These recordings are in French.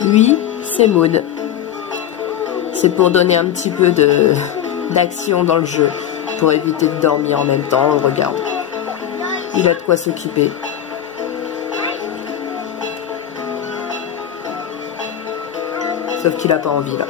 Lui, c'est Maud. C'est pour donner un petit peu d'action dans le jeu, pour éviter de dormir en même temps, on le regarde. Il a de quoi s'occuper. Sauf qu'il a pas envie là.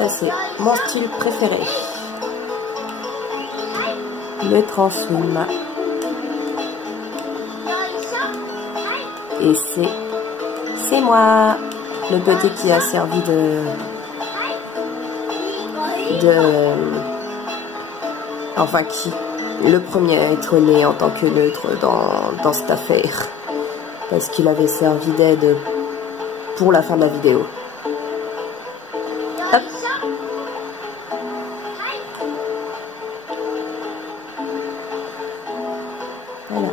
Ça, c'est mon style préféré. Le transfilm. Et c'est moi, le petit qui a servi enfin qui le premier à être né en tant que neutre dans cette affaire, parce qu'il avait servi d'aide pour la fin de la vidéo. Hop. Voilà.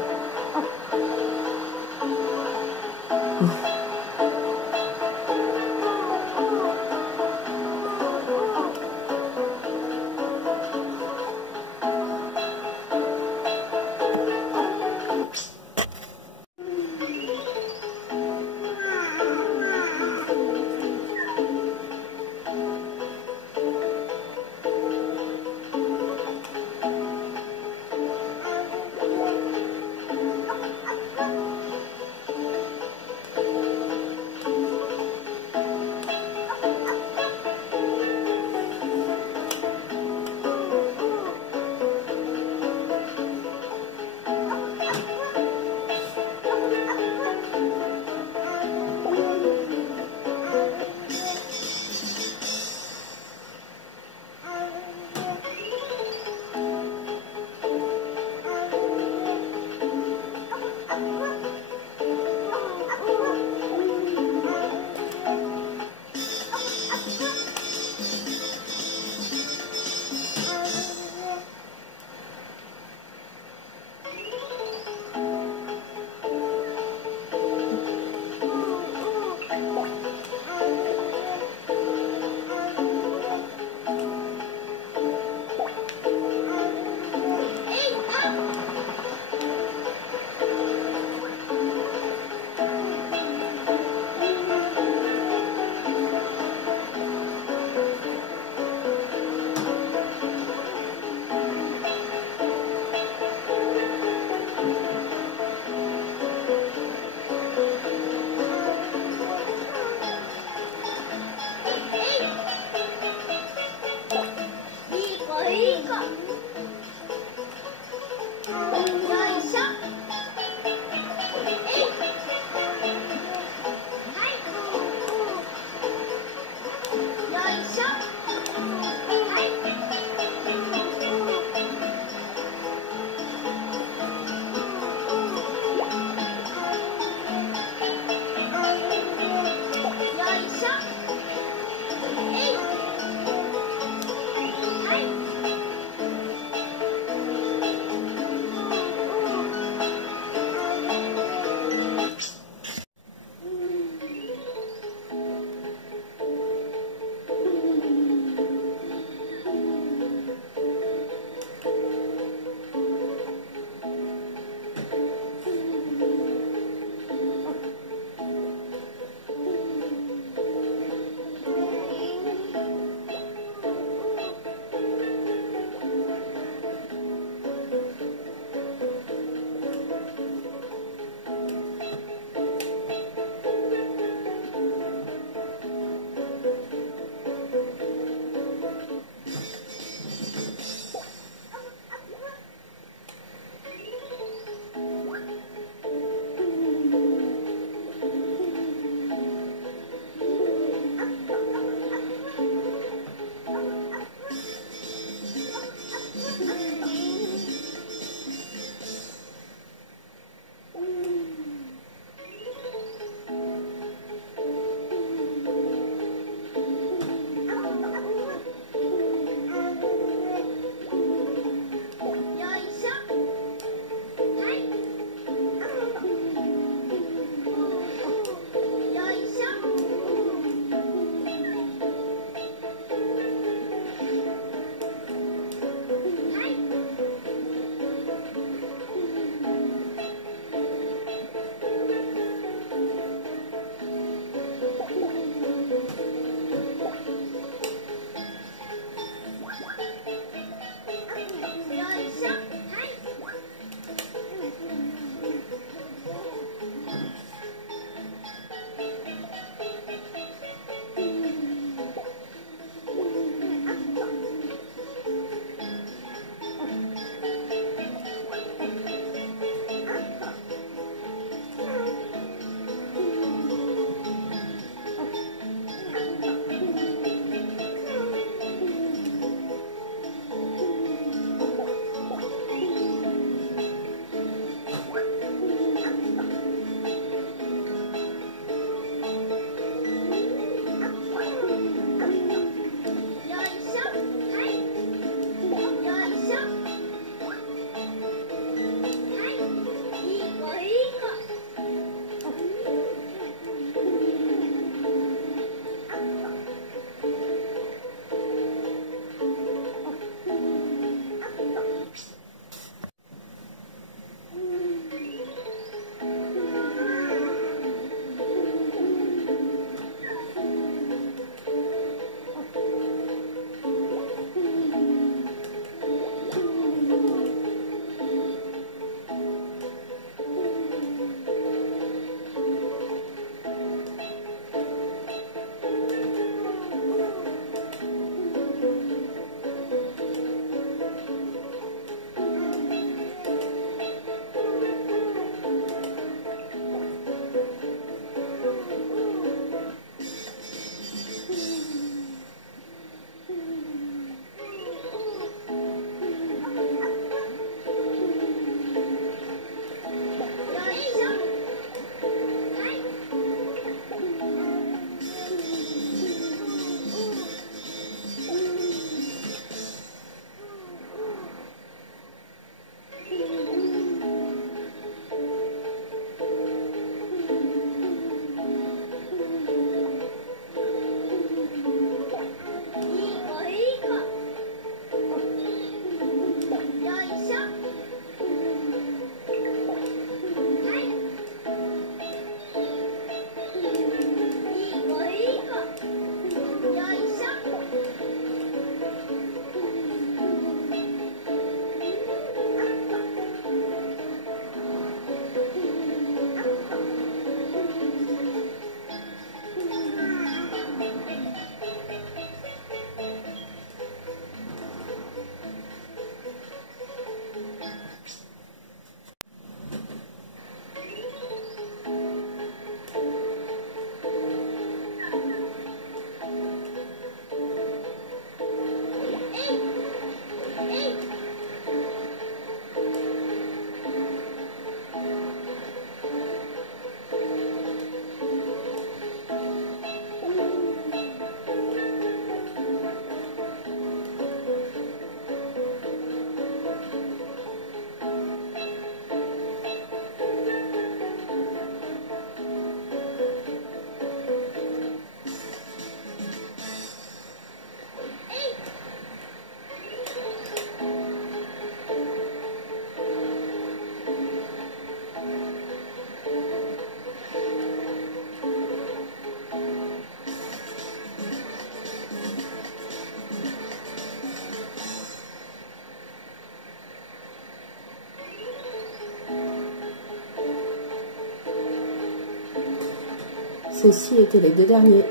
Ceux-ci étaient les deux derniers.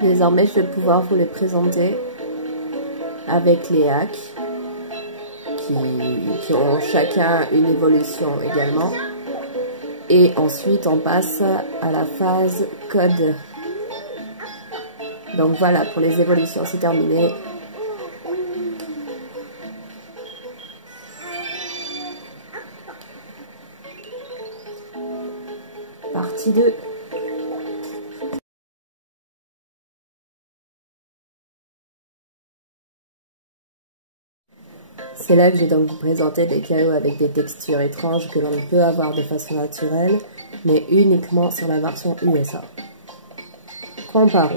Désormais, je vais pouvoir vous les présenter avec les hacks qui ont chacun une évolution également. Et ensuite, on passe à la phase code. Donc voilà, pour les évolutions, c'est terminé. Partie 2. C'est là que j'ai donc vous présenté des chaos avec des textures étranges que l'on peut avoir de façon naturelle, mais uniquement sur la version USA. Comparons.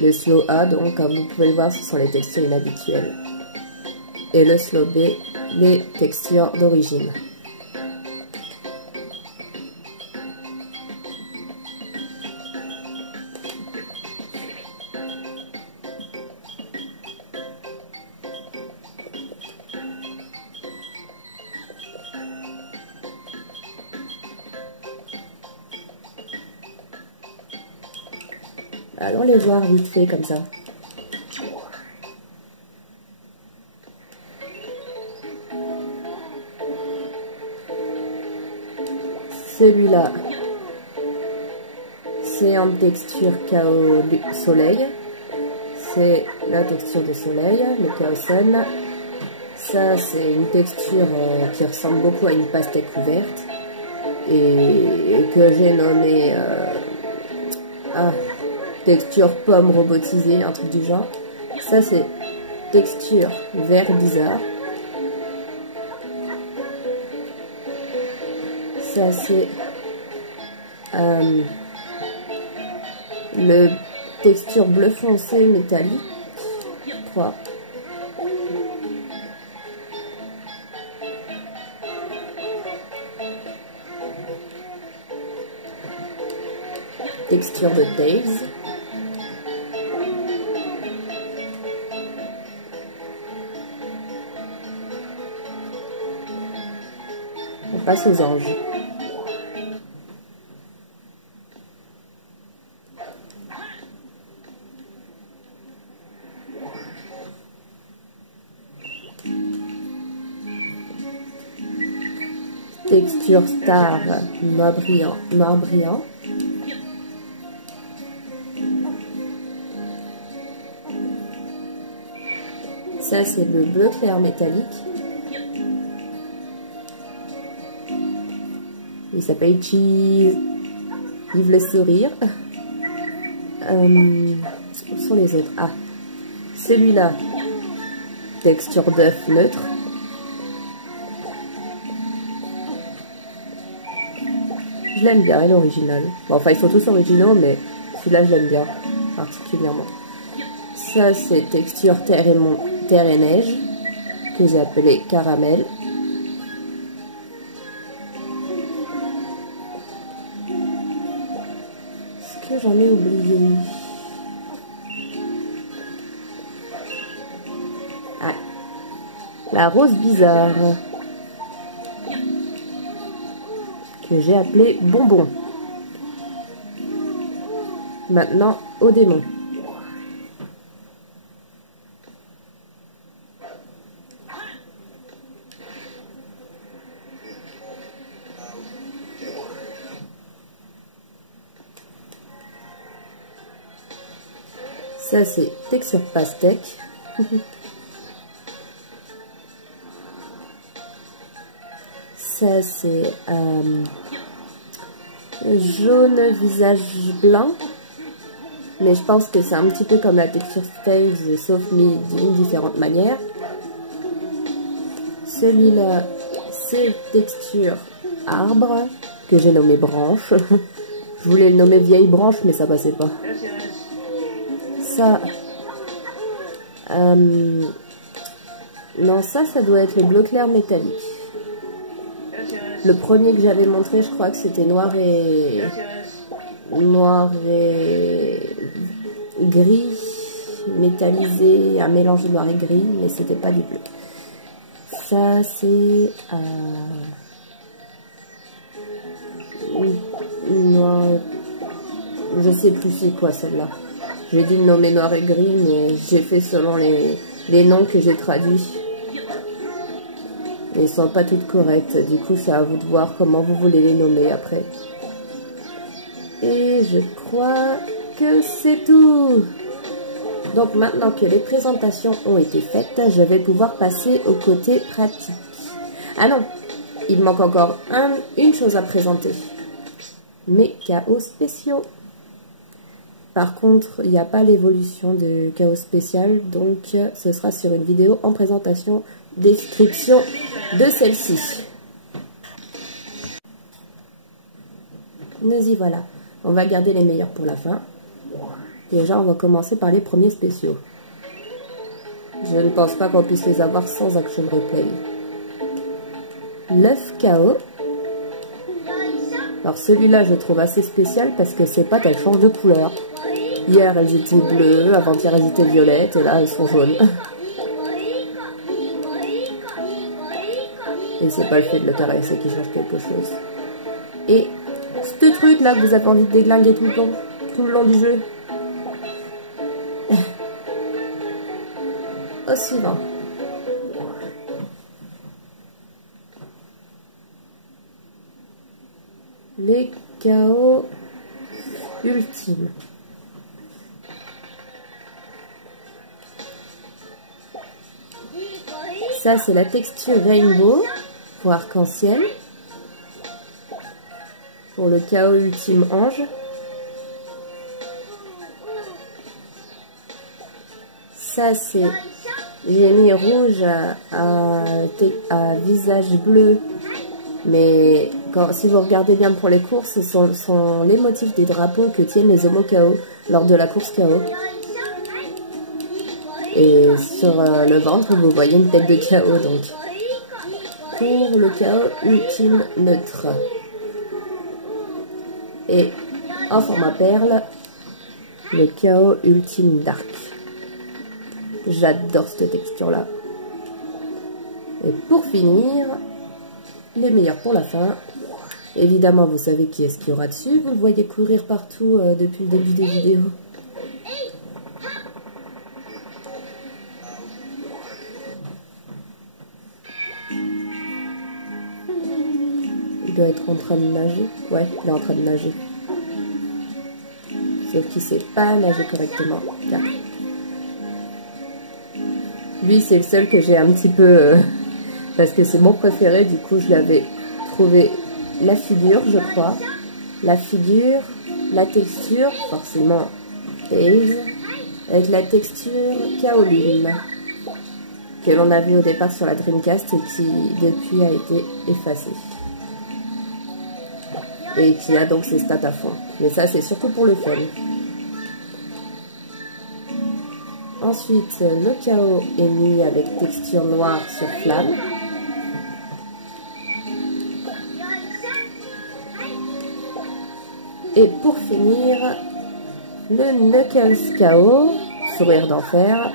Le slow A, donc, comme vous pouvez le voir, ce sont les textures inhabituelles. Et le slow B, les textures d'origine. Allons les voir vite fait comme ça. Celui-là, c'est en texture chaos soleil. C'est la texture de soleil, le chaos sun. Ça, c'est une texture qui ressemble beaucoup à une pastèque ouverte. Et que j'ai nommée... texture pomme robotisée, un truc du genre. Ça, c'est texture vert bizarre. Ça, c'est le texture bleu foncé métallique. 3. Texture de Days. On passe aux anges. Texture star noir brillant. Ça, c'est le bleu clair métallique. Il s'appelle Cheese. Vive le sourire. Où sont les autres? Ah, celui-là, texture d'œuf neutre. Je l'aime bien, elle est originale. Bon, enfin, ils sont tous originaux, mais celui-là, je l'aime bien, particulièrement. Ça, c'est texture terre et neige, que j'ai appelé caramel. Est-ce que j'en ai oublié? Ah, la rose bizarre, que j'ai appelé bonbon. Maintenant, au démon. Ça, c'est texture pastèque. Ça, c'est jaune visage blanc. Mais je pense que c'est un petit peu comme la texture Staves, sauf mis d'une différente manière. Celui-là, c'est texture arbre, que j'ai nommé branche. Je voulais le nommer vieille branche, mais ça passait pas. Ça... non, ça doit être le bleu clair métallique. Le premier que j'avais montré, je crois que c'était noir et gris, métallisé, un mélange de noir et gris, mais c'était pas du bleu. Ça c'est noir, je sais plus c'est quoi celle-là. J'ai dû le nommer noir et gris, mais j'ai fait selon les noms que j'ai traduits. Et ils sont pas toutes correctes, du coup c'est à vous de voir comment vous voulez les nommer après. Et je crois que c'est tout. Donc maintenant que les présentations ont été faites, je vais pouvoir passer au côté pratique. Ah non, il manque encore une chose à présenter. Mes chaos spéciaux. Par contre, il n'y a pas l'évolution de chaos spécial, donc ce sera sur une vidéo en présentation, description de celle-ci. Nous y voilà. On va garder les meilleurs pour la fin. Déjà, on va commencer par les premiers spéciaux. Je ne pense pas qu'on puisse les avoir sans action replay. L'œuf chaos. Alors celui-là, je trouve assez spécial parce que c'est pas qu'elles changent de couleur. Hier, elles étaient bleues, avant-hier, elles étaient violettes, et là, elles sont jaunes. Et c'est pas le fait de le caresser qui change quelque chose. Et ce truc-là que vous avez envie de déglinguer tout le long du jeu. Au suivant. Les chaos ultimes. Ça, c'est la texture rainbow pour arc-en-ciel. Pour le chaos ultime ange. Ça, c'est... J'ai mis rouge à visage bleu. Mais si vous regardez bien pour les courses, ce sont les motifs des drapeaux que tiennent les homos chaos lors de la course chaos. Et sur le ventre, vous voyez une tête de chaos, donc. Pour le chaos ultime neutre. Et en format perle, le chaos ultime dark. J'adore cette texture-là. Et pour finir, les meilleurs pour la fin. Évidemment, vous savez qui est-ce qu'il y aura dessus. Vous le voyez courir partout depuis le début des vidéos. Il doit être en train de nager. Ouais, il est en train de nager. Sauf qu'il ne sait pas nager correctement. Là. Lui, c'est le seul que j'ai un petit peu... parce que c'est mon préféré, du coup, je l'avais trouvé la figure, je crois. La figure, la texture, forcément, beige, avec la texture kaolin, que l'on a vu au départ sur la Dreamcast et qui, depuis, a été effacée. Et qui a donc ses stats à fond. Mais ça, c'est surtout pour le fun. Ensuite, le chaos est mis avec texture noire sur flamme. Et pour finir, le Knuckles chaos, sourire d'enfer,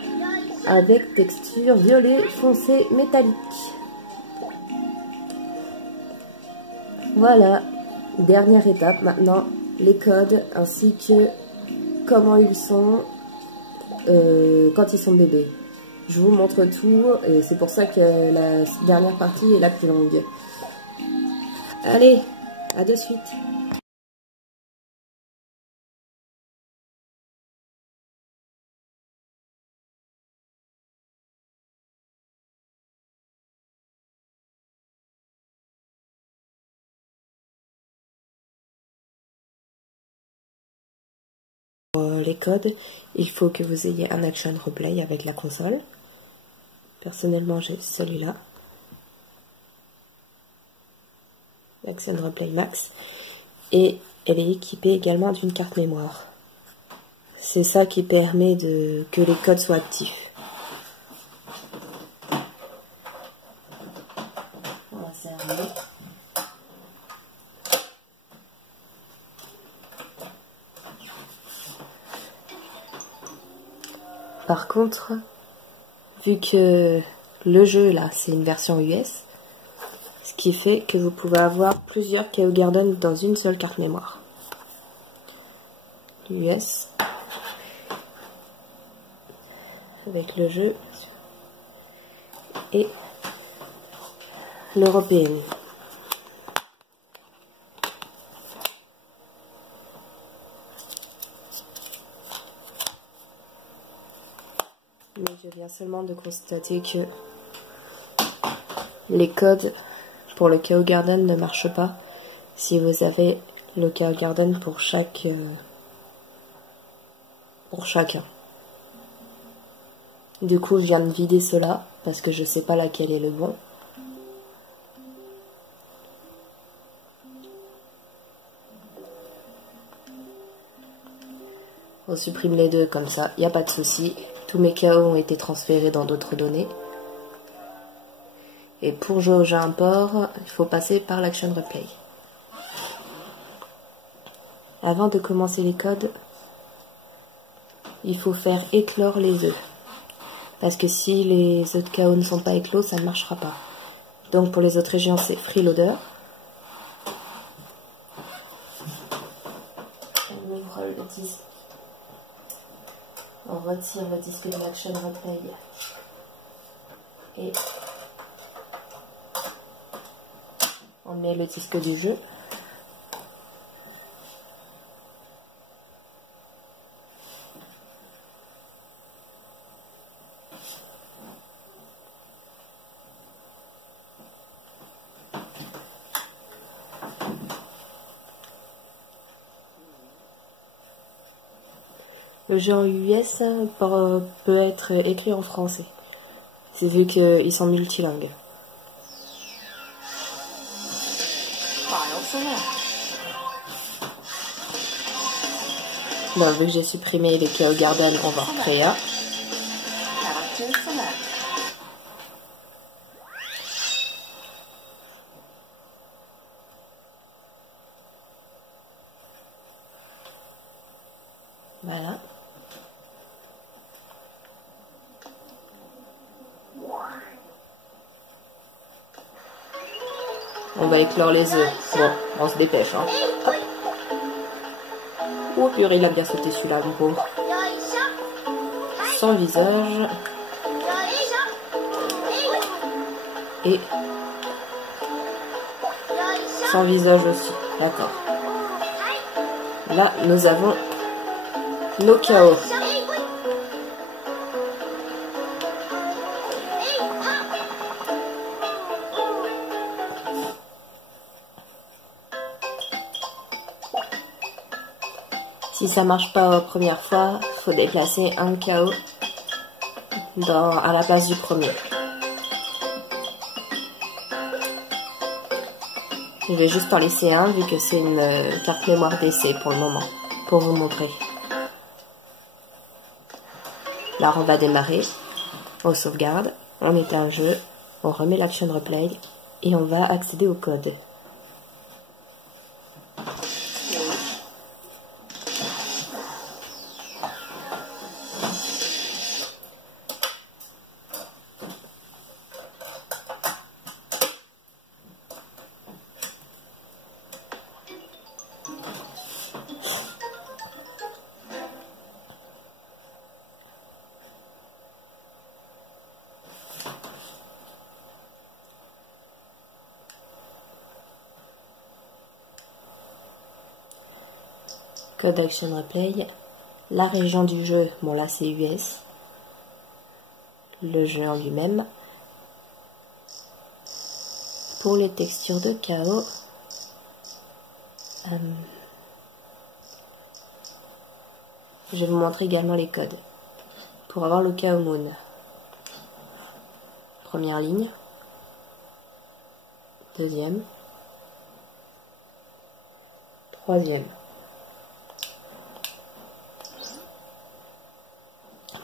avec texture violet foncé métallique. Voilà, dernière étape maintenant, les codes ainsi que comment ils sont quand ils sont bébés. Je vous montre tout et c'est pour ça que la dernière partie est la plus longue. Allez, à de suite. Les codes, il faut que vous ayez un action replay avec la console. Personnellement, j'ai celui-là. Action replay max. Et elle est équipée également d'une carte mémoire. C'est ça qui permet que les codes soient actifs. On va fermer. Par contre, vu que le jeu là c'est une version US, ce qui fait que vous pouvez avoir plusieurs KO Garden dans une seule carte mémoire. US avec le jeu et l'européenne. Mais je viens seulement de constater que les codes pour le KO Garden ne marchent pas si vous avez le KO Garden pour chacun. Du coup, je viens de vider cela parce que je sais pas laquelle est le bon. On supprime les deux comme ça, il n'y a pas de souci. Tous mes KO ont été transférés dans d'autres données. Et pour jouer au jeu import, il faut passer par l'Action Replay. Avant de commencer les codes, il faut faire éclore les œufs. Parce que si les œufs de KO ne sont pas éclos, ça ne marchera pas. Donc pour les autres régions, c'est freeloader. On ouvre le disque. On retire le disque de l'Action Replay. Et on met le disque du jeu. Le jeu en US peut être écrit en français. C'est vu qu'ils sont multilingues. Bon, vu que j'ai supprimé les KO Garden, on va recréer. Voilà. On va éclore les œufs. Bon, on se dépêche. Hein. Hop. Oh purée, il a bien sauté celui-là, mon pauvre. Sans visage. Et sans visage aussi. D'accord. Là, nous avons nos KO. Si ça marche pas la première fois, faut déplacer un KO à la place du premier. Je vais juste en laisser un vu que c'est une carte mémoire d'essai pour le moment, pour vous montrer. Là, on va démarrer, on sauvegarde, on éteint le jeu, on remet l'Action Replay et on va accéder au code. Code Action Replay, la région du jeu, bon là c'est US, le jeu en lui-même. Pour les textures de KO, je vais vous montrer également les codes. Pour avoir le KO Moon, première ligne, deuxième, troisième.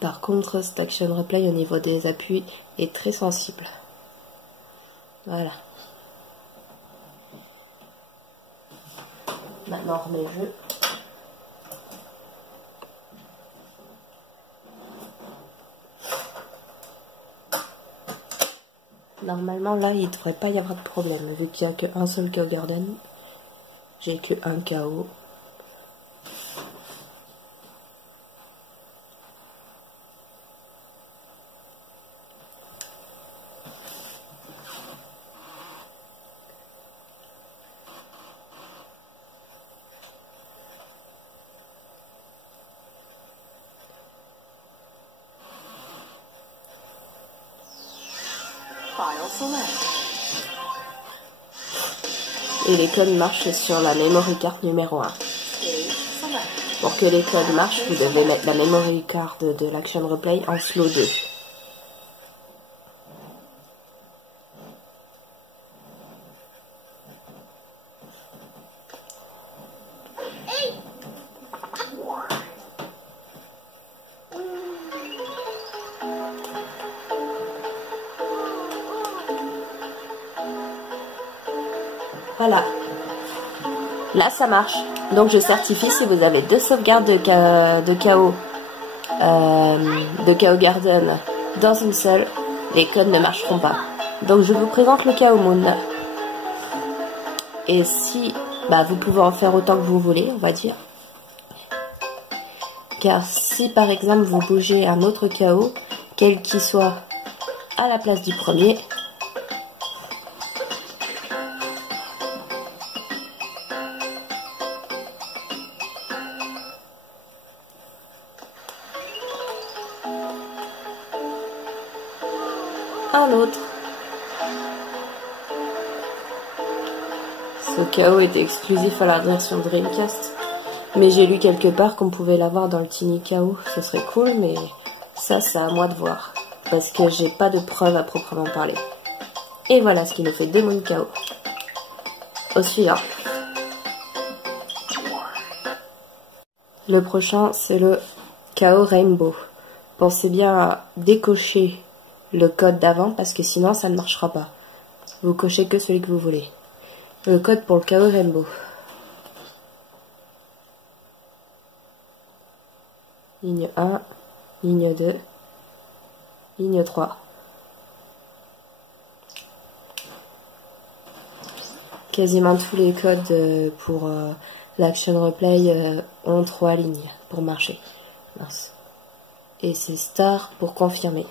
Par contre, cette Action Replay au niveau des appuis est très sensible. Voilà. Maintenant, on remet le jeu. Normalement, là, il ne devrait pas y avoir de problème. Vu qu'il n'y a qu'un seul KO Garden, j'ai que un KO. Et les codes marchent sur la memory card numéro 1. Pour que les codes marchent, vous devez mettre la memory card de l'Action Replay en slow 2. Voilà. Là, ça marche. Donc, je certifie si vous avez 2 sauvegardes de KO Garden dans une seule, les codes ne marcheront pas. Donc, je vous présente le KO Moon. Et si, vous pouvez en faire autant que vous voulez, on va dire. Car si, par exemple, vous bougez un autre KO, quel qu'il soit, à la place du premier, un autre. Ce KO était exclusif à la version Dreamcast, mais j'ai lu quelque part qu'on pouvait l'avoir dans le Tiny KO. Ce serait cool, mais ça, c'est à moi de voir, parce que j'ai pas de preuves à proprement parler. Et voilà ce qui nous fait 2 Moon KO. Au suivant. Le prochain, c'est le KO Rainbow. Pensez bien à décocher le code d'avant parce que sinon ça ne marchera pas. Vous cochez que celui que vous voulez. Le code pour le KO Rainbow. Ligne 1, ligne 2, ligne 3. Quasiment tous les codes pour l'Action Replay ont 3 lignes pour marcher. Mince. Et c'est star pour confirmer.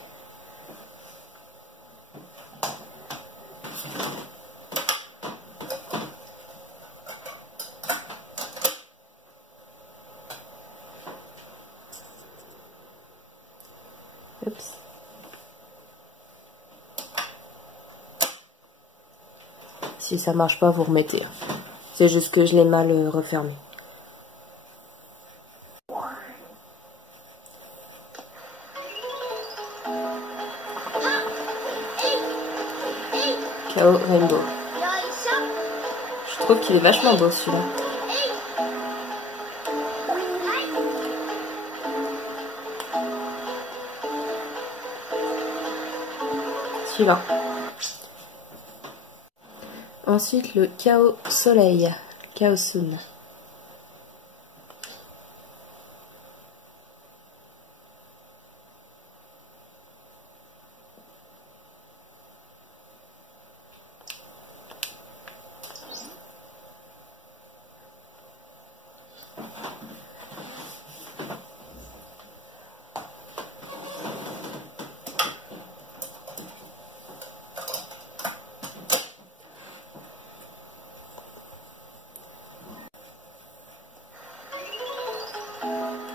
Oups. Si ça marche pas, vous remettez. C'est juste que je l'ai mal refermé. KO Rainbow. Je trouve qu'il est vachement beau celui-là. Suivant. Ensuite le KO Soleil, KO Sun.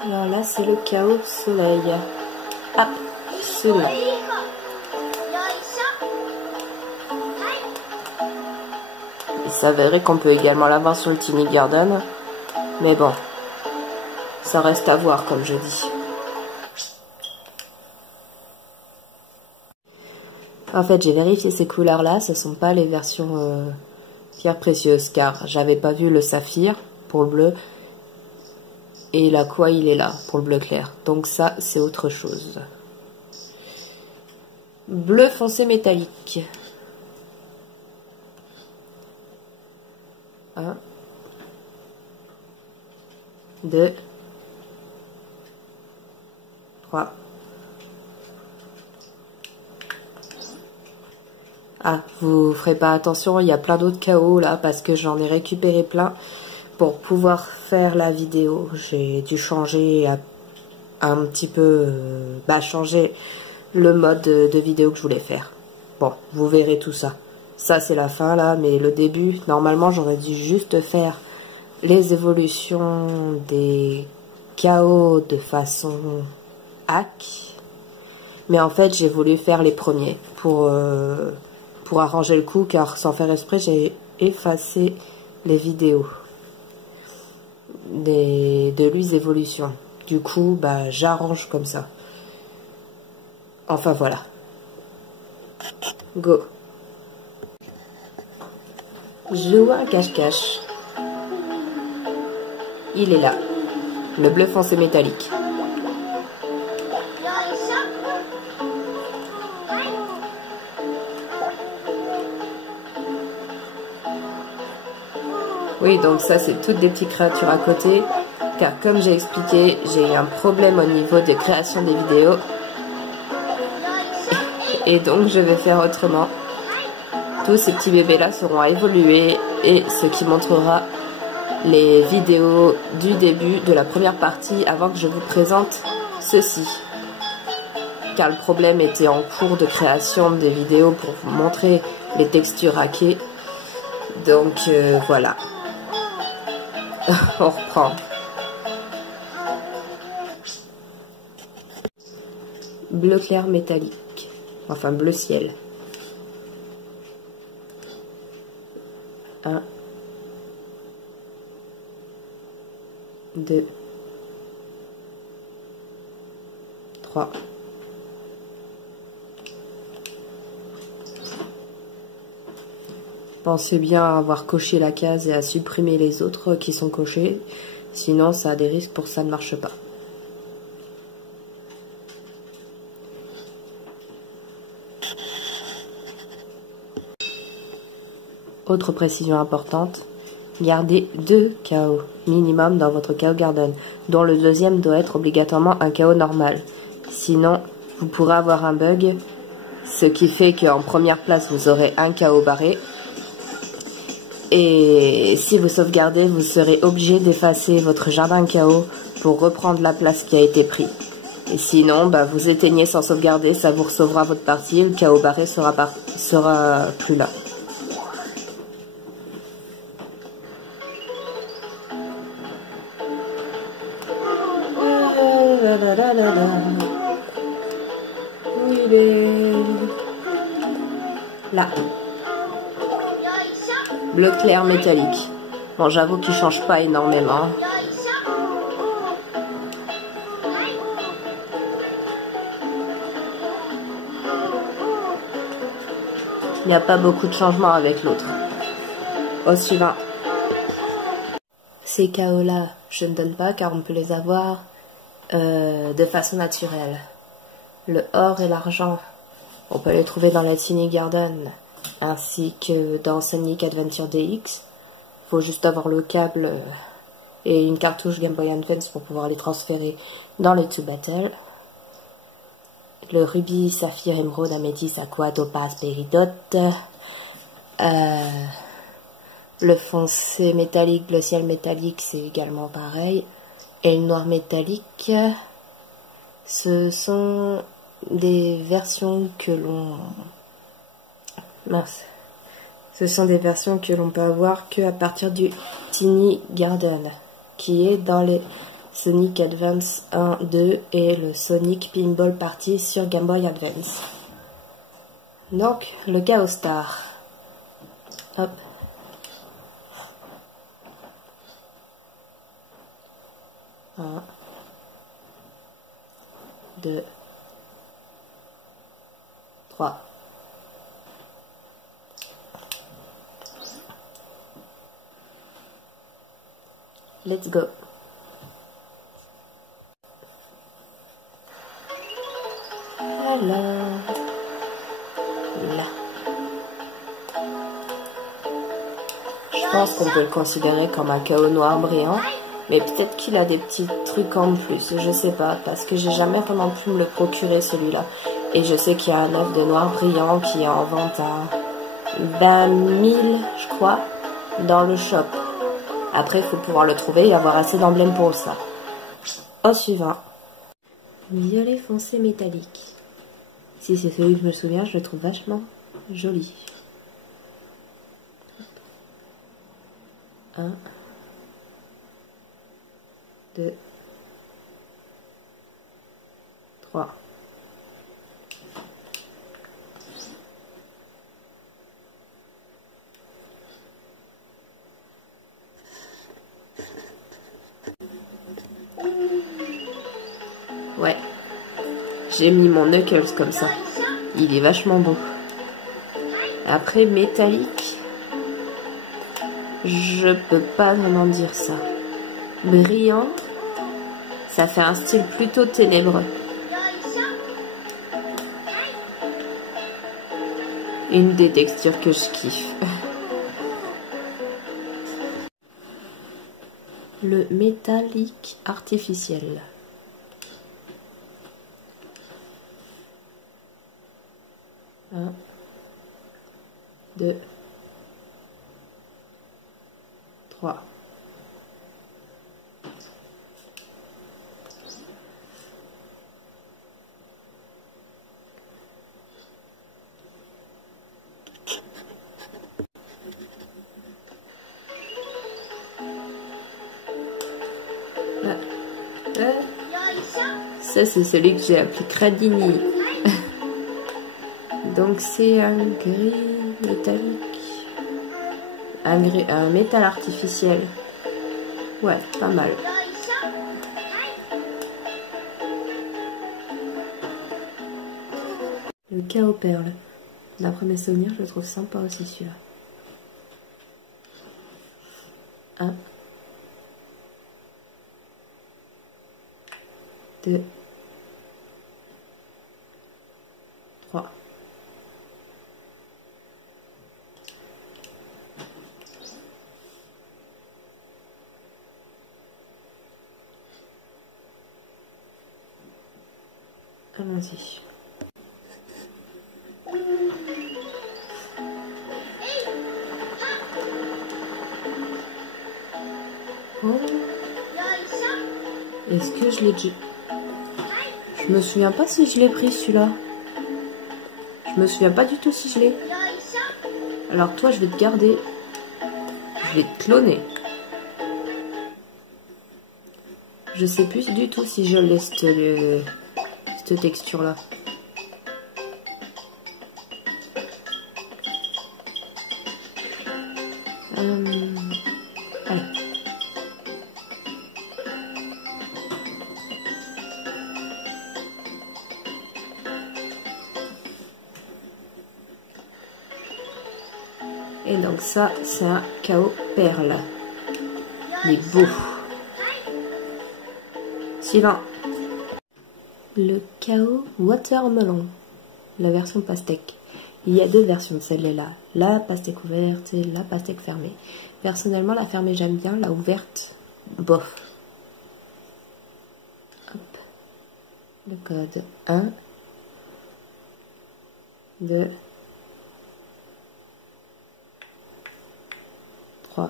Alors là, c'est le KO Soleil. Hop, Sun. Il s'avérait qu'on peut également l'avoir sur le Tiny Garden. Mais bon, ça reste à voir, comme je dis. En fait, j'ai vérifié ces couleurs-là, ce ne sont pas les versions pierres précieuses, car j'avais pas vu le saphir pour le bleu. Et l'aqua, il est là, pour le bleu clair. Donc ça, c'est autre chose. Bleu foncé métallique. 1, 2, 3. Ah, vous ferez pas attention, il y a plein d'autres KO là parce que j'en ai récupéré plein pour pouvoir faire la vidéo. J'ai dû changer un petit peu, changer le mode de vidéo que je voulais faire. Bon, vous verrez tout ça. Ça c'est la fin là, mais le début, normalement j'aurais dû juste faire les évolutions des KO de façon hack. Mais en fait j'ai voulu faire les premiers pour arranger le coup, car sans faire exprès j'ai effacé les vidéos de Lui's évolution. Du coup j'arrange comme ça. Enfin voilà. Go. Je vois un cache-cache. Il est là. Le bleu foncé métallique. Oui, donc ça c'est toutes des petites créatures à côté, car comme j'ai expliqué, j'ai eu un problème au niveau de création des vidéos. Et donc je vais faire autrement. Tous ces petits bébés là seront évolués, et ce qui montrera les vidéos du début de la première partie avant que je vous présente ceci. Car le problème était en cours de création des vidéos pour vous montrer les textures hackées. Donc voilà. On reprend. Bleu clair métallique. Enfin bleu ciel. 1, 2, 3. Pensez bien à avoir coché la case et à supprimer les autres qui sont cochés, sinon ça a des risques pour que ça ne marche pas. Autre précision importante, gardez 2 KO minimum dans votre KO Garden, dont le deuxième doit être obligatoirement un KO normal. Sinon, vous pourrez avoir un bug, ce qui fait qu'en première place, vous aurez un KO barré. Et si vous sauvegardez, vous serez obligé d'effacer votre jardin KO pour reprendre la place qui a été prise. Et sinon, vous éteignez sans sauvegarder, ça vous sauvera votre partie, le KO barré sera plus là. Où il est? Là. Bleu clair métallique. Bon, j'avoue qu'il change pas énormément. Il n'y a pas beaucoup de changements avec l'autre. Au suivant. Ces KO là, je ne donne pas car on peut les avoir de façon naturelle. Le or et l'argent, on peut les trouver dans la Tiny Garden ainsi que dans Sonic Adventure DX. Faut juste avoir le câble et une cartouche Game Boy Advance pour pouvoir les transférer dans les Tube Battle. Le rubis, saphir, émeraude, améthyste, aqua, topaz, péridote. Le foncé métallique, le ciel métallique, c'est également pareil. Et le noir métallique, ce sont des versions que l'on... Ce sont des versions que l'on peut avoir que à partir du Tiny Garden, qui est dans les Sonic Advance 1, 2 et le Sonic Pinball Party sur Game Boy Advance. Donc, le Chaos Star. Hop. Un, 2, 3. Let's go. Voilà. Là. Je pense qu'on peut le considérer comme un KO noir brillant, mais peut-être qu'il a des petits trucs en plus, je sais pas, parce que j'ai jamais vraiment pu me le procurer celui-là. Et je sais qu'il y a un œuf de noir brillant qui est en vente 20 000, je crois, dans le shop. Après, il faut pouvoir le trouver et avoir assez d'emblèmes pour ça. Au suivant. Violet foncé métallique. Si c'est celui que je me souviens, je le trouve vachement joli. 1, 2, 3. Ouais, j'ai mis mon Knuckles comme ça. Il est vachement beau. Après, métallique, je peux pas vraiment dire ça. Brillant, ça fait un style plutôt ténébreux. Une des textures que je kiffe. Le métallique artificiel. 1, 2, 3. Ça, c'est celui que j'ai appelé Cradini. Donc, c'est un gris métallique. Un métal artificiel. Ouais, pas mal. Le chaos perle. D'après mes souvenirs, je le trouve sympa aussi celui-là. 1, 2, 3. Allons-y. Oh. Est-ce que je l'ai déjà... Je me souviens pas si je l'ai pris celui-là. Je me souviens pas du tout si je l'ai. Alors toi, je vais te garder. Je vais te cloner. Je sais plus du tout si je l'ai cette texture-là. Allez. Et donc ça, c'est un chaos perle. Il est beau. Suivant. Le chaos watermelon. La version pastèque. Il y a deux versions de celle-là. La pastèque ouverte et la pastèque fermée. Personnellement, la fermée j'aime bien, la ouverte, bof. Hop. Le code 1, 2, 3.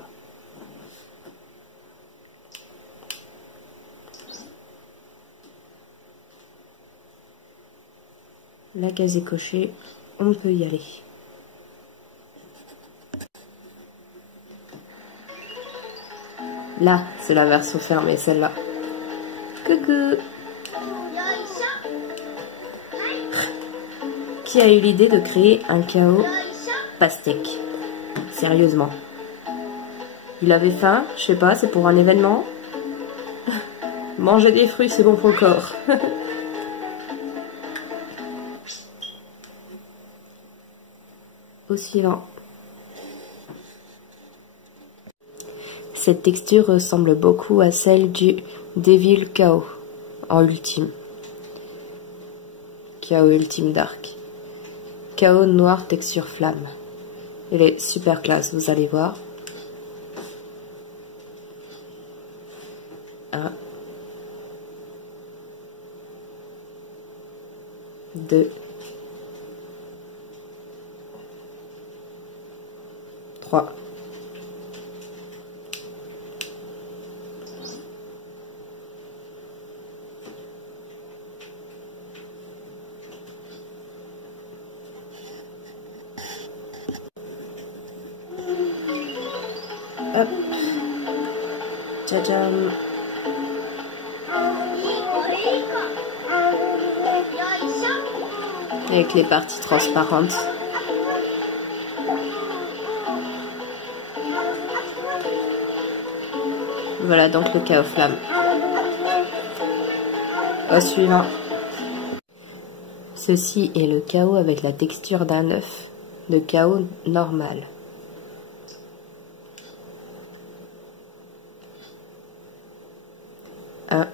La case est cochée, on peut y aller. Là, c'est la version fermée, celle-là. Coucou! Qui a eu l'idée de créer un chaos pastèque? Sérieusement. Il avait faim, je sais pas, c'est pour un événement. Manger des fruits, c'est bon pour le corps. Au suivant. Cette texture ressemble beaucoup à celle du Devil Chaos en ultime. Chaos ultime dark. Chaos noir texture flamme. Elle est super classe, vous allez voir. 1, 2, 3. Hop. Tchadjam. Avec les parties transparentes. Voilà donc le chaos flamme. Au suivant. Ceci est le chaos avec la texture d'un œuf de chaos normal. Un,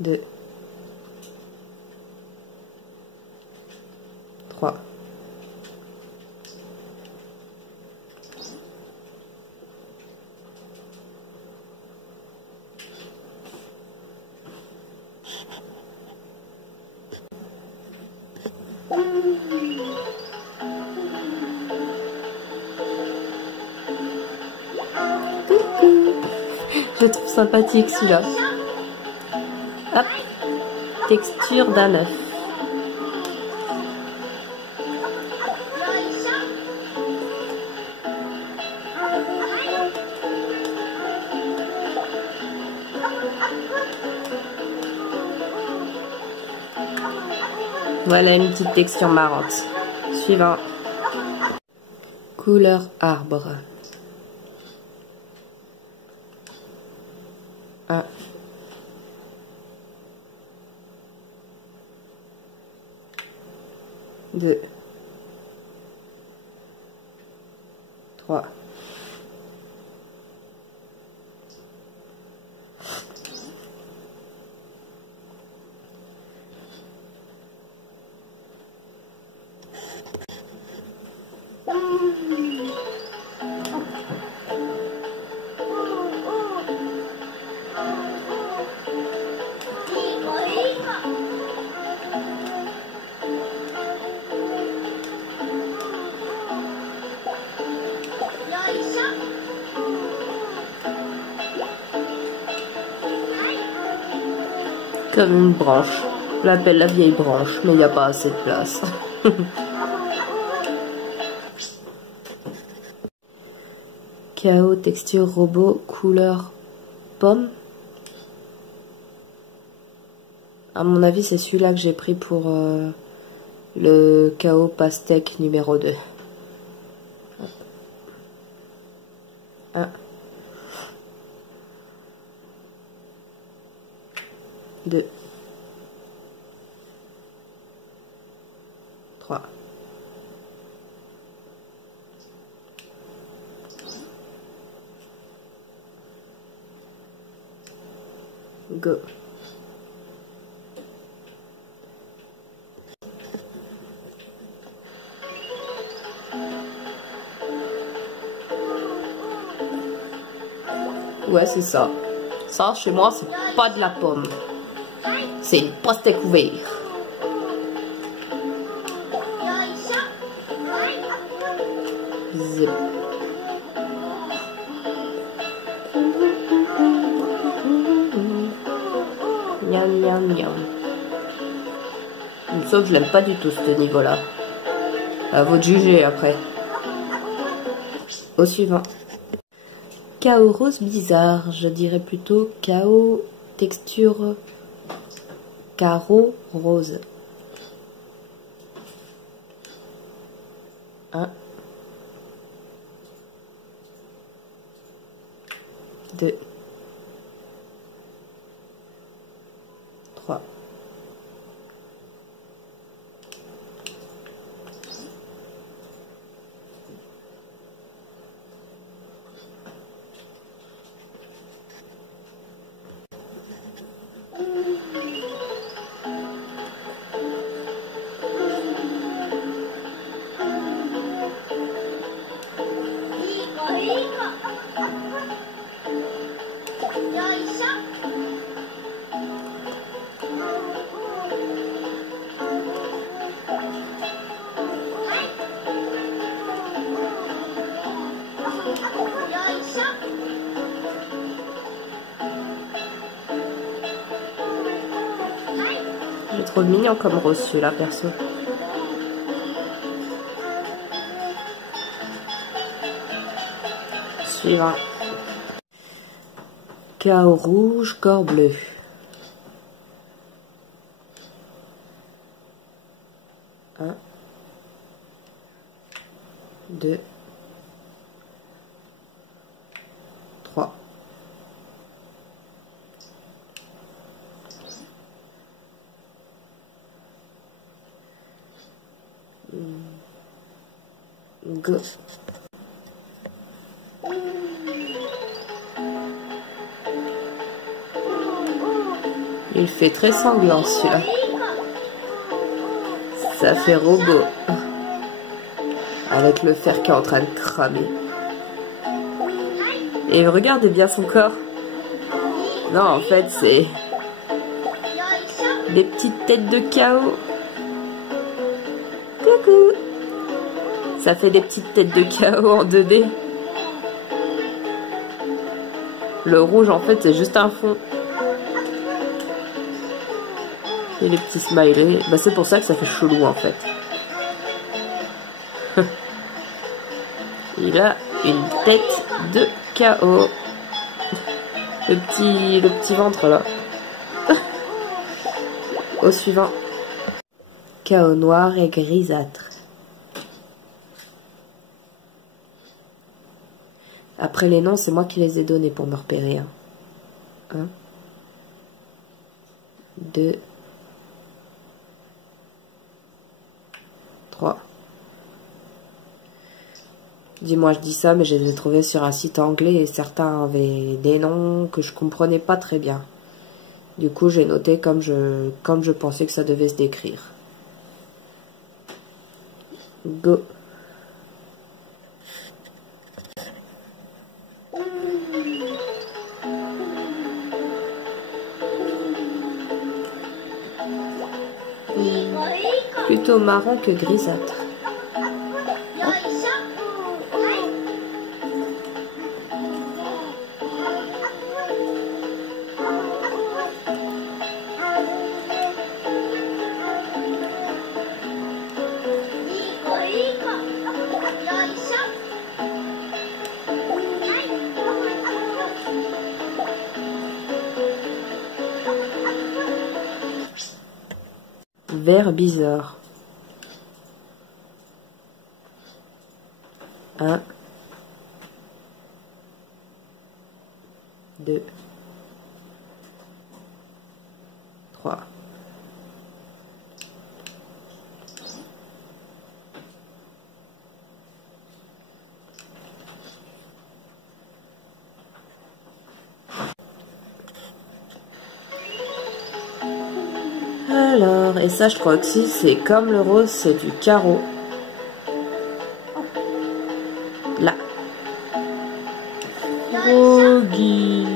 2, 3. Je trouve sympathique celui-là. Hop, texture d'un œuf. Voilà une petite texture marrante. Suivant. Couleur arbre. 1, 2, 3. Comme une branche. Je l'appelle la vieille branche, mais il n'y a pas assez de place. Chaos texture robot couleur pomme. À mon avis, c'est celui-là que j'ai pris pour le chaos pastèque numéro 2. 1, 2, 3. Go. Ouais, c'est ça. Ça, chez moi, c'est pas de la pomme. C'est une pastèque ouverte. Zip. Miam, miam, miam. Sauf que je l'aime pas du tout, ce niveau-là. À vous de juger après. Au suivant. Chaos rose bizarre, je dirais plutôt chaos texture carreau rose. 1, 2, 3. trop mignon comme rose celui-là, perso. Suivant. Chaos rouge, corps bleu. 1, 2, 3. Go. Il fait très sanglant celui-là. Ça fait robot. Avec le fer qui est en train de cramer. Et regardez bien son corps. Non, en fait, c'est des petites têtes de chaos. Coucou. Ça fait des petites têtes de chaos en 2D. Le rouge, en fait, c'est juste un fond. Et les petits smileys, bah c'est pour ça que ça fait chelou, en fait. Il a une tête de chaos. Le petit ventre, là. Au suivant. Chaos noir et grisâtre. Après les noms, c'est moi qui les ai donnés pour me repérer. 1, 2, 3. Dis-moi, je dis ça, mais je les ai trouvés sur un site anglais et certains avaient des noms que je comprenais pas très bien. Du coup, j'ai noté comme je pensais que ça devait se décrire. Go. Plutôt marron que grisâtre. Vert bizarre. 1, 2, 3. Alors, et ça je crois aussi, c'est comme le rose, c'est du carreau. Là. Rogi.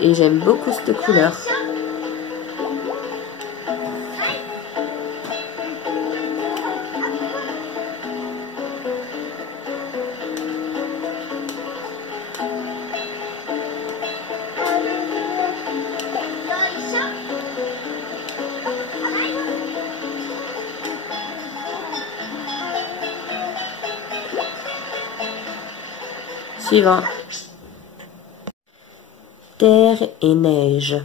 Et j'aime beaucoup cette couleur. Suivant. Terre et neige.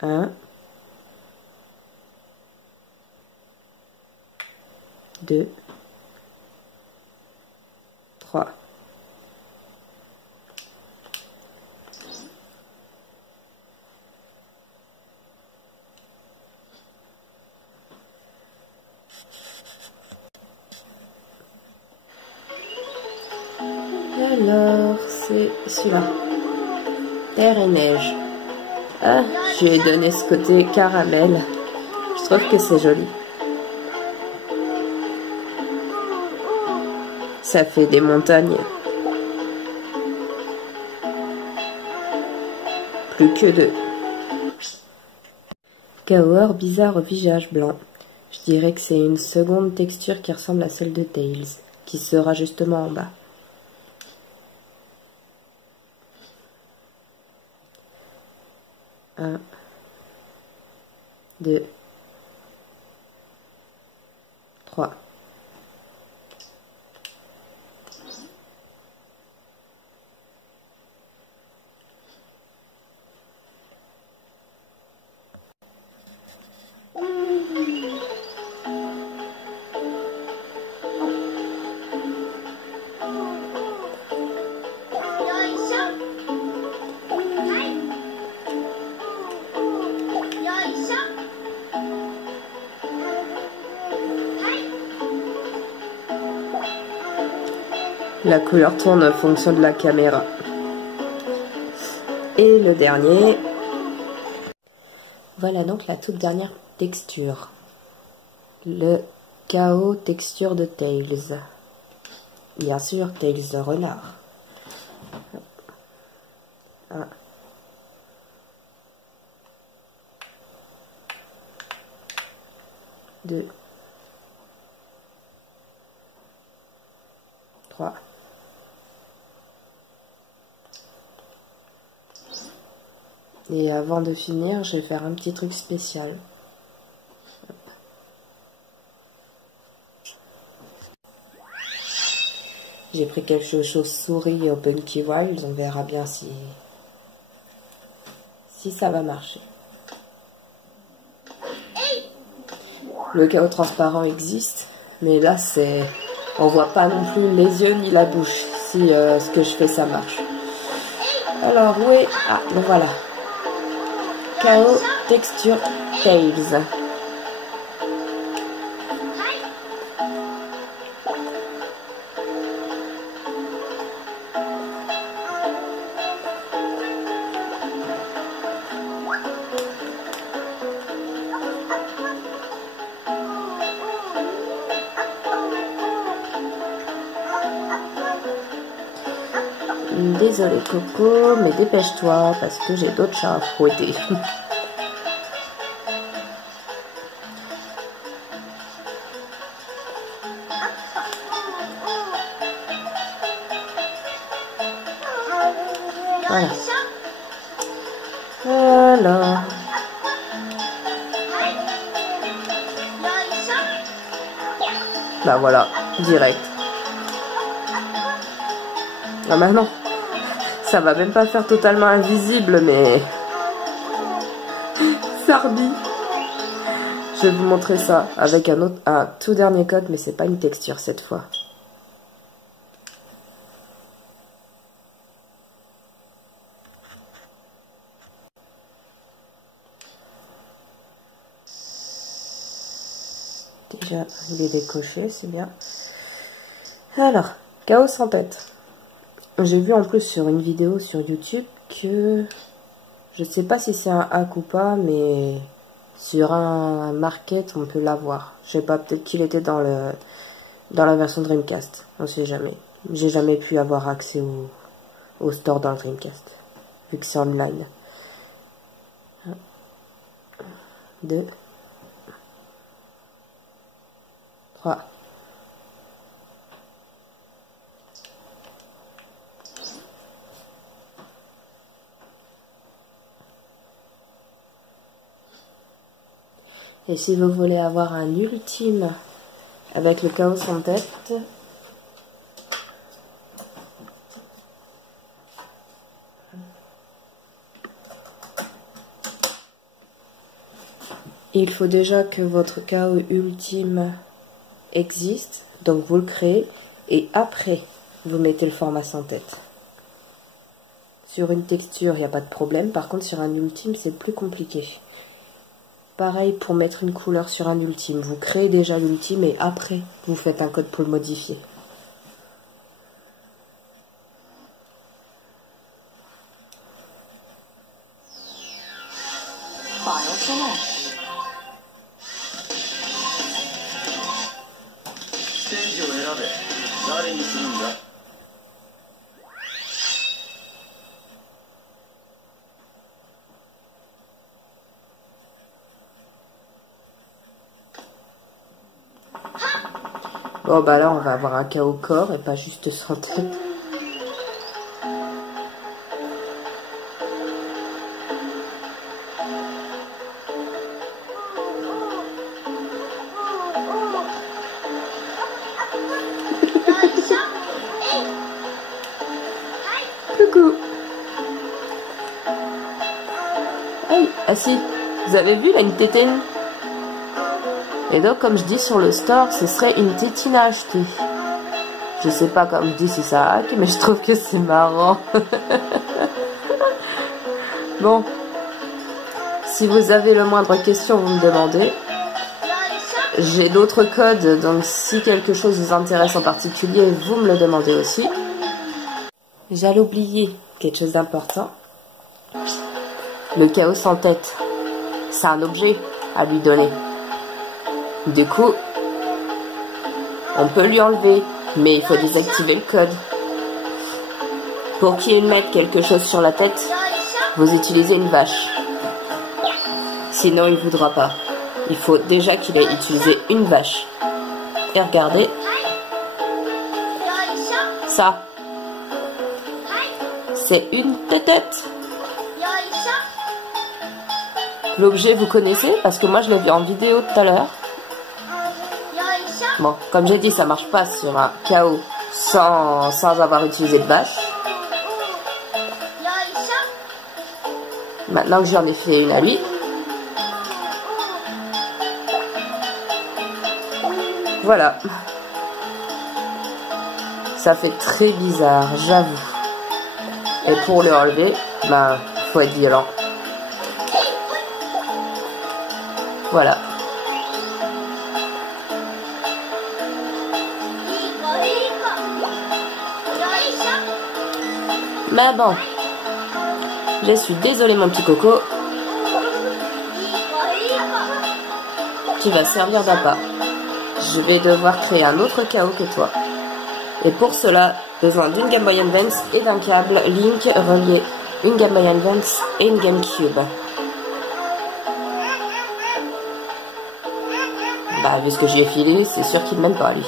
1, 2, 3. Alors, c'est celui-là. Terre et neige. Ah, je lui ai donné ce côté caramel. Je trouve que c'est joli. Ça fait des montagnes. Plus que deux. Chaos bizarre au visage blanc. Je dirais que c'est une seconde texture qui ressemble à celle de Tails, qui sera justement en bas. 1, 2, 3. La couleur tourne en fonction de la caméra. Et le dernier. Voilà donc la toute dernière texture. Le chaos texture de Tails. Bien sûr, Tails de renard. 1, 2, 3. Et avant de finir, je vais faire un petit truc spécial. J'ai pris quelque chose souris au Punky Wild, on verra bien si ça va marcher. Le chaos transparent existe, mais là on voit pas non plus les yeux ni la bouche si ce que je fais ça marche. Alors oui, ah bon voilà. Chaos texture Tails. Désolé Coco, mais dépêche-toi parce que j'ai d'autres chats à fouetter. Voilà. Voilà. Bah voilà, direct. Ah bah non. Ça va même pas faire totalement invisible, mais Sarbi. Je vais vous montrer ça avec un tout dernier code, mais c'est pas une texture cette fois. Déjà, il est décoché, c'est bien. Alors, chaos en tête. J'ai vu en plus sur une vidéo sur YouTube que, je sais pas si c'est un hack ou pas, mais sur un market on peut l'avoir. Je sais pas, peut-être qu'il était dans la version Dreamcast, on sait jamais. J'ai jamais pu avoir accès au store dans le Dreamcast, vu que c'est online. 1, 2, 3. Et si vous voulez avoir un ultime avec le chaos en tête, il faut déjà que votre chaos ultime existe, donc vous le créez, et après vous mettez le format sans tête. Sur une texture, il n'y a pas de problème, par contre sur un ultime c'est plus compliqué. Pareil pour mettre une couleur sur un ultime. Vous créez déjà l'ultime et après, vous faites un code pour le modifier. Bon bah là on va avoir un chaos corps et pas juste sans tête. Ah si, vous avez vu là, une tétine? Et donc, comme je dis sur le store, ce serait une tétine à acheter. Je sais pas comme je dis si ça hack, mais je trouve que c'est marrant. Bon. Si vous avez le moindre question, vous me demandez. J'ai d'autres codes, donc si quelque chose vous intéresse en particulier, vous me le demandez aussi. J'allais oublier quelque chose d'important. Le chaos sans tête. C'est un objet à lui donner. Du coup, on peut lui enlever, mais il faut désactiver le code. Pour qu'il mette quelque chose sur la tête, vous utilisez une vache. Sinon, il ne voudra pas. Il faut déjà qu'il ait utilisé une vache. Et regardez. Ça. C'est une tête. L'objet, vous connaissez? Parce que moi, je l'ai vu en vidéo tout à l'heure. Bon, comme j'ai dit, ça marche pas sur un chaos sans avoir utilisé de vache. Maintenant que j'en ai fait une à lui. Voilà. Ça fait très bizarre, j'avoue. Et pour le enlever, ben, faut être violent. Voilà. Mais bon, je suis désolée mon petit coco. Tu vas servir d'appât. Je vais devoir créer un autre chaos que toi. Et pour cela, besoin d'une Game Boy Advance et d'un câble Link relié une Game Boy Advance et une GameCube. Bah, vu ce que j'y ai filé, c'est sûr qu'il ne m'aime pas, lui.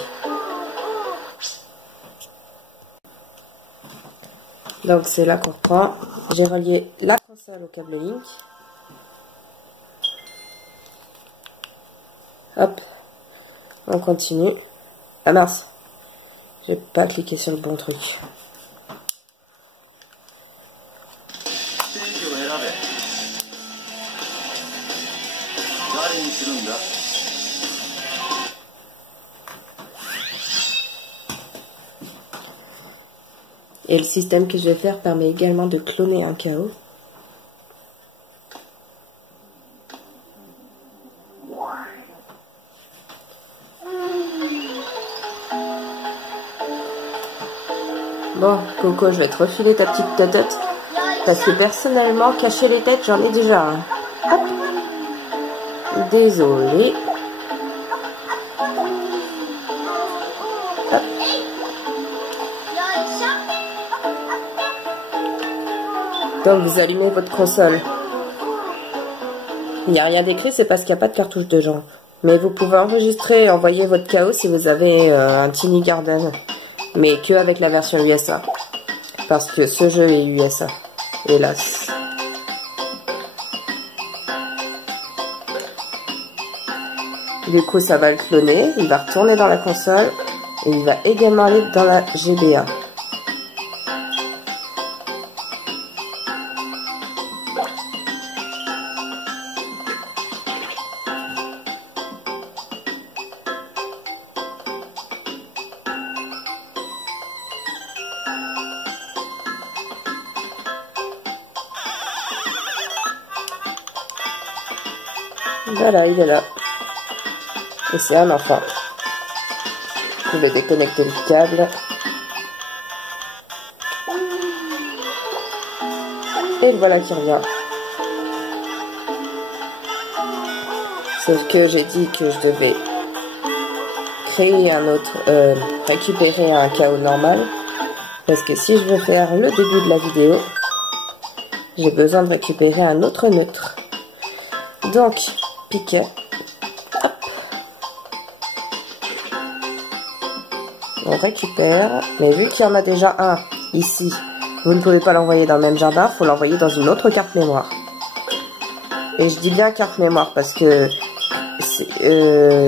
Donc, c'est là qu'on reprend. J'ai relié la console au câble Link. Hop. On continue. Ah mince. J'ai pas cliqué sur le bon truc. Et le système que je vais faire permet également de cloner un chaos. Bon, Coco, je vais te refiler ta petite tête. Parce que personnellement, cacher les têtes, j'en ai déjà un. Hop. Désolé. Hop. Donc, vous allumez votre console. Il n'y a rien d'écrit, c'est parce qu'il n'y a pas de cartouche de genre. Mais vous pouvez enregistrer et envoyer votre chaos si vous avez un Tiny Garden. Mais que avec la version USA. Parce que ce jeu est USA. Hélas. Du coup, ça va le cloner. Il va retourner dans la console. Et il va également aller dans la GBA. Voilà, il est là. Et c'est un enfant. Je vais déconnecter le câble. Et le voilà qui revient. Sauf que j'ai dit que je devais créer un autre, récupérer un chaos normal. Parce que si je veux faire le début de la vidéo, j'ai besoin de récupérer un autre neutre. Donc, piquet. Hop. On récupère. Mais vu qu'il y en a déjà un ici, vous ne pouvez pas l'envoyer dans le même jardin, il faut l'envoyer dans une autre carte mémoire. Et je dis bien carte mémoire parce que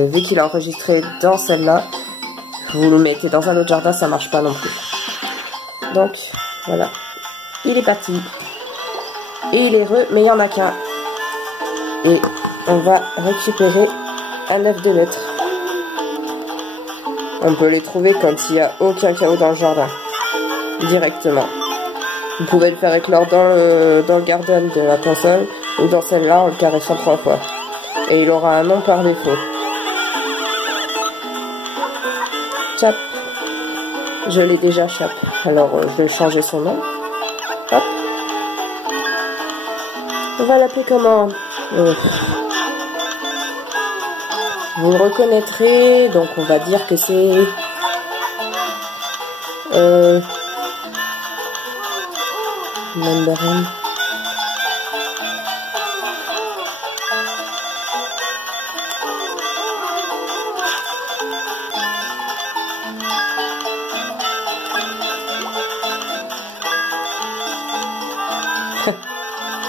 vu qu'il a enregistré dans celle-là, vous le mettez dans un autre jardin, ça marche pas non plus. Donc, voilà. Il est parti. Et il est heureux, mais il n'y en a qu'un. Et on va récupérer un œuf de maître. On peut les trouver quand il n'y a aucun chaos dans le jardin. Directement. Vous pouvez le faire éclore dans le garden de la console ou dans celle-là en le caressant 3 fois. Et il aura un nom par défaut. Chap. Je l'ai déjà Chap. Alors je vais changer son nom. Hop. On va l'appeler comment? Vous le reconnaîtrez, donc on va dire que c'est... Mandarin.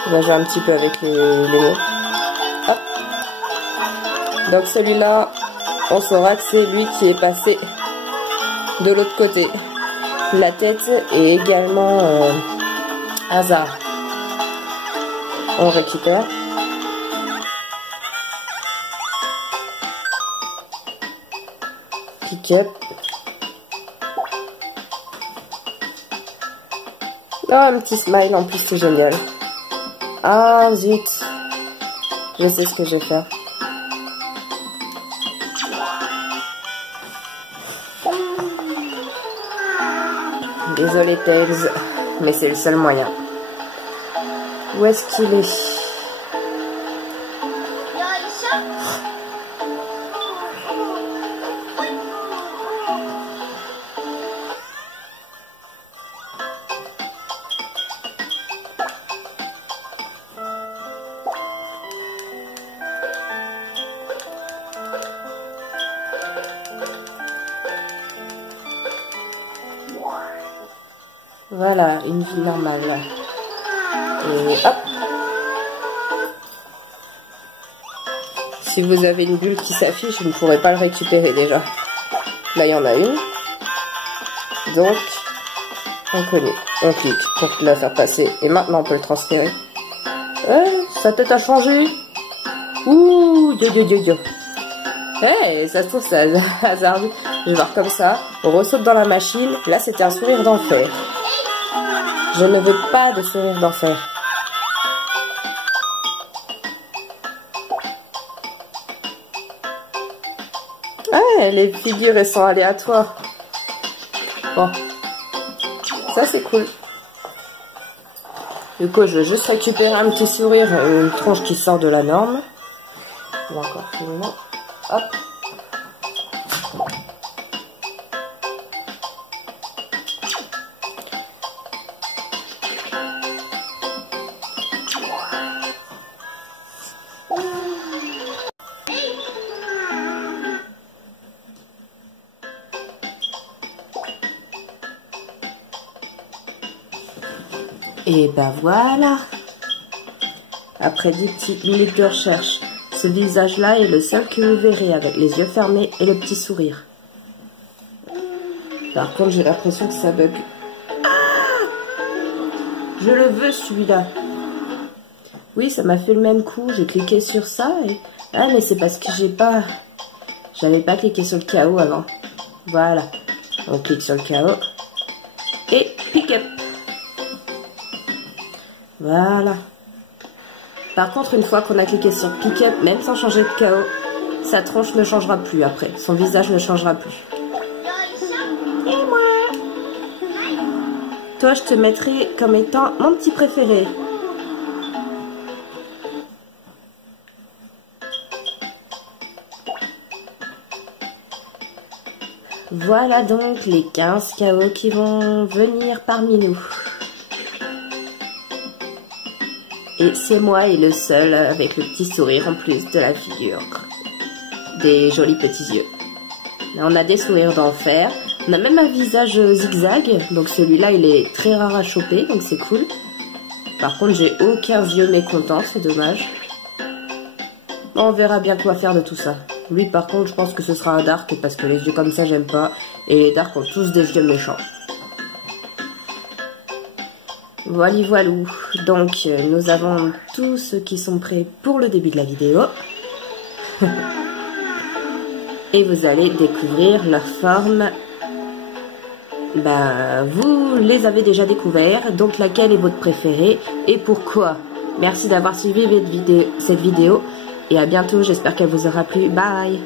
On va jouer un petit peu avec les mots. Hop. Donc celui-là, on saura que c'est lui qui est passé de l'autre côté. La tête est également hasard. On récupère. Pick up. Oh, un petit smile en plus, c'est génial. Ah zut. Je sais ce que je vais faire. Désolé Tails, mais c'est le seul moyen. Où est-ce qu'il est? Voilà, une vie normale. Et hop. Si vous avez une bulle qui s'affiche, vous ne pourrez pas le récupérer déjà. Là, il y en a une. Donc, on connaît. On clique pour la faire passer. Et maintenant, on peut le transférer. Sa tête a changé. Ouh, yo. Ça se trouve, c'est hasardeux. Je vais voir comme ça. On ressaute dans la machine. Là, c'était un sourire d'enfer. Je ne veux pas de sourire d'enfer. Les figures, elles sont aléatoires. Bon. Ça, c'est cool. Du coup, je vais juste récupérer un petit sourire, une tronche qui sort de la norme. On va encore filmer. Hop. Et ben voilà. Après 10 petites minutes de recherche, ce visage-là est le seul que vous verrez avec les yeux fermés et le petit sourire. Par contre, j'ai l'impression que ça bug. Ah! Je le veux celui-là. Oui, ça m'a fait le même coup. J'ai cliqué sur ça et... Ah, mais c'est parce que j'avais pas cliqué sur le chaos avant. Voilà. On clique sur le chaos. Et pick up. Voilà. Par contre, une fois qu'on a cliqué sur pick up, même sans changer de chaos, sa tronche ne changera plus après. Son visage ne changera plus. Et moi? Toi, je te mettrai comme étant mon petit préféré. Voilà donc les 15 chaos qui vont venir parmi nous. Et c'est moi et le seul avec le petit sourire en plus de la figure. Des jolis petits yeux. Là, on a des sourires d'enfer. On a même un visage zigzag. Donc celui-là, il est très rare à choper. Donc c'est cool. Par contre, j'ai aucun yeux mécontent. C'est dommage. Bon, on verra bien quoi faire de tout ça. Lui, par contre, je pense que ce sera un dark. Parce que les yeux comme ça, j'aime pas. Et les darks ont tous des yeux méchants. Voilà, voilou. Donc, nous avons tous ceux qui sont prêts pour le début de la vidéo. Et vous allez découvrir leur forme. Vous les avez déjà découverts. Donc, laquelle est votre préférée et pourquoi? Merci d'avoir suivi cette vidéo. Et à bientôt, j'espère qu'elle vous aura plu. Bye!